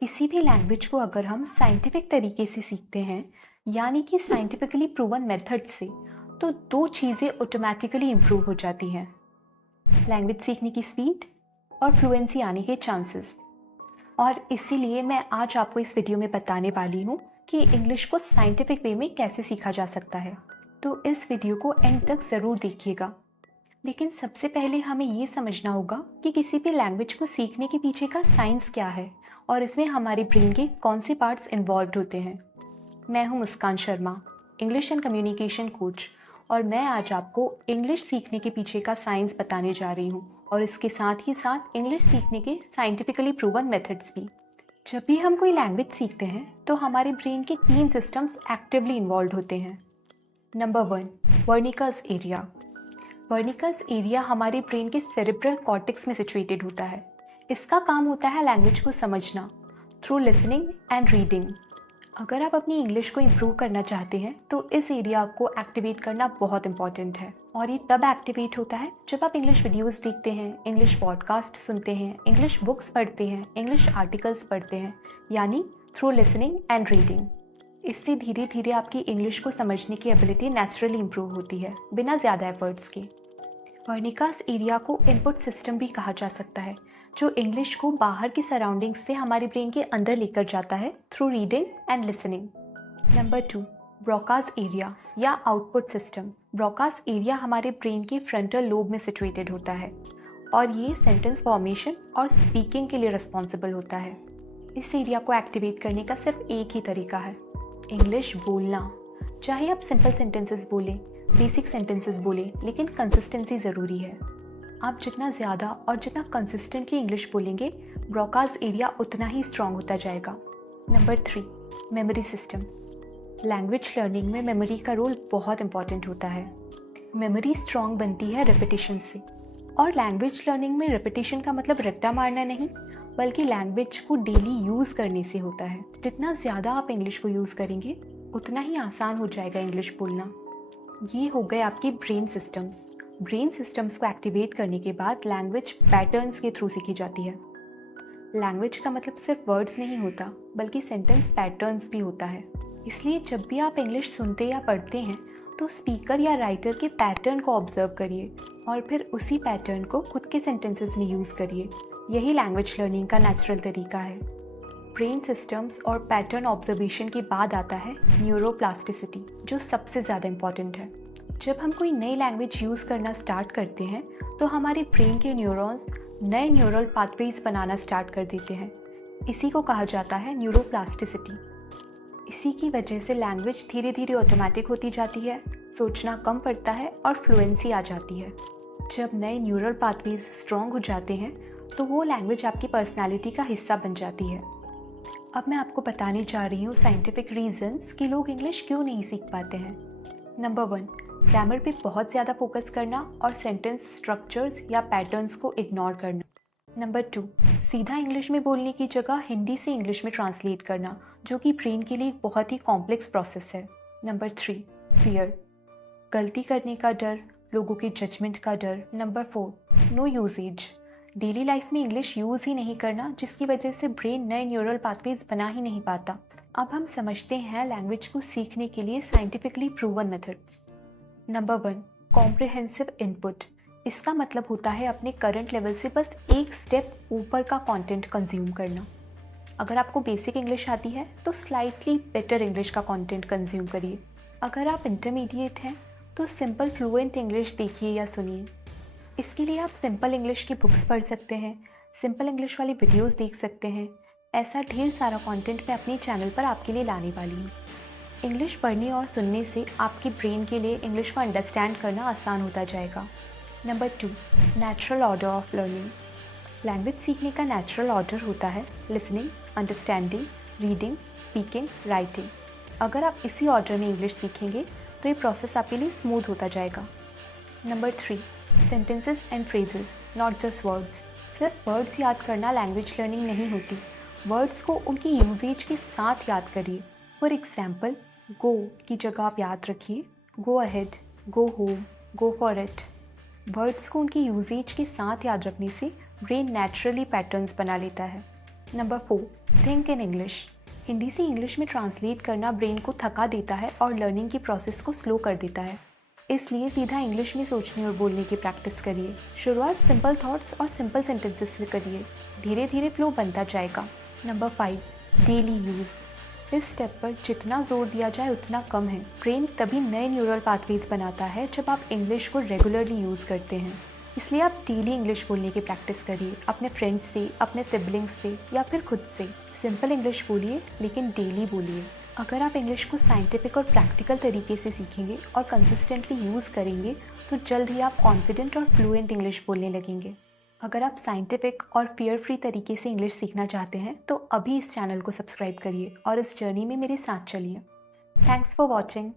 किसी भी लैंग्वेज को अगर हम साइंटिफिक तरीके से सीखते हैं, यानी कि साइंटिफिकली प्रूवन मेथड से, तो दो चीज़ें ऑटोमेटिकली इम्प्रूव हो जाती हैं। लैंग्वेज सीखने की स्पीड और फ्लुएंसी आने के चांसेस। और इसीलिए मैं आज आपको इस वीडियो में बताने वाली हूँ कि इंग्लिश को साइंटिफिक वे में कैसे सीखा जा सकता है। तो इस वीडियो को एंड तक ज़रूर देखिएगा। लेकिन सबसे पहले हमें ये समझना होगा कि किसी भी लैंग्वेज को सीखने के पीछे का साइंस क्या है और इसमें हमारे ब्रेन के कौन से पार्ट्स इन्वॉल्व होते हैं। मैं हूँ Muskan Sharma, English and communication coach, और मैं आज आपको इंग्लिश सीखने के पीछे का साइंस बताने जा रही हूँ और इसके साथ ही साथ इंग्लिश सीखने के साइंटिफिकली प्रूवन मेथड्स भी। जब भी हम कोई लैंग्वेज सीखते हैं तो हमारे ब्रेन के 3 सिस्टम्स एक्टिवली इन्वॉल्व होते हैं। Number 1, Wernicke's area. Wernicke's area हमारे ब्रेन के सेरेब्रल कॉर्टेक्स में सिचुएटेड होता है। इसका काम होता है लैंग्वेज को समझना थ्रू लिसनिंग एंड रीडिंग। अगर आप अपनी इंग्लिश को इम्प्रूव करना चाहते हैं तो इस एरिया को एक्टिवेट करना बहुत इंपॉर्टेंट है। और ये तब एक्टिवेट होता है जब आप इंग्लिश वीडियोस देखते हैं, इंग्लिश पॉडकास्ट सुनते हैं, इंग्लिश बुक्स पढ़ते हैं, इंग्लिश आर्टिकल्स पढ़ते हैं, यानी थ्रू लिसनिंग एंड रीडिंग। इससे धीरे धीरे आपकी इंग्लिश को समझने की एबिलिटी नेचुरली इम्प्रूव होती है, बिना ज़्यादा एफर्ट्स के। वर्निकस एरिया को इनपुट सिस्टम भी कहा जा सकता है, जो इंग्लिश को बाहर की सराउंडिंग्स से हमारे ब्रेन के अंदर लेकर जाता है through reading and listening. Number 2, Broca's area या आउटपुट सिस्टम। ब्रोकास एरिया हमारे ब्रेन के फ्रंटल लोब में सिचुएटेड होता है और ये सेंटेंस फॉर्मेशन और स्पीकिंग के लिए रिस्पॉन्सिबल होता है। इस एरिया को एक्टिवेट करने का सिर्फ एक ही तरीका है, इंग्लिश बोलना। चाहे आप सिंपल सेंटेंसेस बोलें, बेसिक सेंटेंसेस बोलें, लेकिन कंसिस्टेंसी ज़रूरी है। आप जितना ज़्यादा और जितना कंसिस्टेंटली इंग्लिश बोलेंगे, ब्रोकास एरिया उतना ही स्ट्रॉन्ग होता जाएगा। Number 3, memory system. Language learning में मेमोरी का रोल बहुत इंपॉर्टेंट होता है। मेमोरी स्ट्रॉन्ग बनती है रेपिटेशन से, और लैंग्वेज लर्निंग में रेपिटेशन का मतलब रट्टा मारना नहीं, बल्कि लैंग्वेज को डेली यूज़ करने से होता है। जितना ज़्यादा आप इंग्लिश को यूज़ करेंगे, उतना ही आसान हो जाएगा इंग्लिश बोलना। ये हो गए आपके ब्रेन सिस्टम्स। ब्रेन सिस्टम्स को एक्टिवेट करने के बाद लैंग्वेज पैटर्न्स के थ्रू सीखी जाती है। लैंग्वेज का मतलब सिर्फ वर्ड्स नहीं होता, बल्कि सेंटेंस पैटर्न्स भी होता है। इसलिए जब भी आप इंग्लिश सुनते या पढ़ते हैं तो स्पीकर या राइटर के पैटर्न को ऑब्जर्व करिए और फिर उसी पैटर्न को खुद के सेंटेंसेस में यूज़ करिए। यही लैंग्वेज लर्निंग का नेचुरल तरीका है। ब्रेन सिस्टम्स और पैटर्न ऑब्जर्वेशन के बाद आता है न्यूरोप्लास्टिसिटी, जो सबसे ज़्यादा इम्पॉर्टेंट है। जब हम कोई नई लैंग्वेज यूज़ करना स्टार्ट करते हैं तो हमारे ब्रेन के न्यूरॉन्स नए न्यूरल पाथवेज बनाना स्टार्ट कर देते हैं। इसी को कहा जाता है न्यूरोप्लास्टिसिटी। इसी की वजह से लैंग्वेज धीरे धीरे ऑटोमेटिक होती जाती है, सोचना कम पड़ता है और फ्लुएंसी आ जाती है। जब नए न्यूरल पाथवेज स्ट्रॉन्ग हो जाते हैं तो वो लैंग्वेज आपकी पर्सनैलिटी का हिस्सा बन जाती है। अब मैं आपको बताने जा रही हूँ साइंटिफिक रीजंस कि लोग इंग्लिश क्यों नहीं सीख पाते हैं। नंबर 1, ग्रामर पे बहुत ज़्यादा फोकस करना और सेंटेंस स्ट्रक्चर्स या पैटर्न्स को इग्नोर करना। नंबर 2, सीधा इंग्लिश में बोलने की जगह हिंदी से इंग्लिश में ट्रांसलेट करना, जो कि ब्रेन के लिए एक बहुत ही कॉम्प्लेक्स प्रोसेस है। नंबर 3, फियर, गलती करने का डर, लोगों के जजमेंट का डर। Number 4, no usages, daily life में इंग्लिश यूज़ ही नहीं करना, जिसकी वजह से ब्रेन नए न्यूरल पाथवेज बना ही नहीं पाता। अब हम समझते हैं लैंग्वेज को सीखने के लिए scientifically proven methods. Number 1, comprehensive input. इसका मतलब होता है अपने करंट लेवल से बस एक स्टेप ऊपर का कंटेंट कंज्यूम करना। अगर आपको बेसिक इंग्लिश आती है तो स्लाइटली बेटर इंग्लिश का कंटेंट कंज्यूम करिए। अगर आप इंटरमीडिएट हैं तो सिंपल फ्लुएंट इंग्लिश देखिए या सुनिए। इसके लिए आप सिंपल इंग्लिश की बुक्स पढ़ सकते हैं, सिंपल इंग्लिश वाली वीडियोस देख सकते हैं। ऐसा ढेर सारा कंटेंट मैं अपने चैनल पर आपके लिए लाने वाली हूँ। इंग्लिश पढ़ने और सुनने से आपके ब्रेन के लिए इंग्लिश को अंडरस्टैंड करना आसान होता जाएगा। Number 2, natural order of learning. Language सीखने का नेचुरल ऑर्डर होता है listening, understanding, reading, speaking, writing. अगर आप इसी ऑर्डर में इंग्लिश सीखेंगे तो ये प्रोसेस आपके लिए स्मूथ होता जाएगा। Number 3, sentences and phrases, not just words. सिर्फ वर्ड्स याद करना लैंग्वेज लर्निंग नहीं होती। वर्ड्स को उनकी यूजेज के साथ याद करिए। फॉर एग्जाम्पल, गो की जगह आप याद रखिए go ahead, go home, go for it. Words को उनकी यूजेज के साथ याद रखने से ब्रेन नेचुरली पैटर्न्स बना लेता है। Number 4, think in English. Hindi से इंग्लिश में ट्रांसलेट करना ब्रेन को थका देता है और लर्निंग की प्रोसेस को स्लो कर देता है। इसलिए सीधा इंग्लिश में सोचने और बोलने की प्रैक्टिस करिए। शुरुआत सिंपल थॉट्स और सिंपल सेंटेंसेस से करिए, धीरे धीरे फ्लो बनता जाएगा। Number 5, daily use. इस स्टेप पर जितना जोर दिया जाए उतना कम है। ब्रेन तभी नए न्यूरल पाथवेज बनाता है जब आप इंग्लिश को रेगुलरली यूज़ करते हैं। इसलिए आप डेली इंग्लिश बोलने की प्रैक्टिस करिए, अपने फ्रेंड्स से, अपने सिबलिंग्स से या फिर खुद से। सिंपल इंग्लिश बोलिए लेकिन डेली बोलिए। अगर आप इंग्लिश को साइंटिफिक और प्रैक्टिकल तरीके से सीखेंगे और कंसिस्टेंटली यूज़ करेंगे तो जल्द ही आप कॉन्फिडेंट और फ्लुएंट इंग्लिश बोलने लगेंगे। अगर आप साइंटिफिक और फियर फ्री तरीके से इंग्लिश सीखना चाहते हैं तो अभी इस चैनल को सब्सक्राइब करिए और इस जर्नी में मेरे साथ चलिए। Thanks for watching.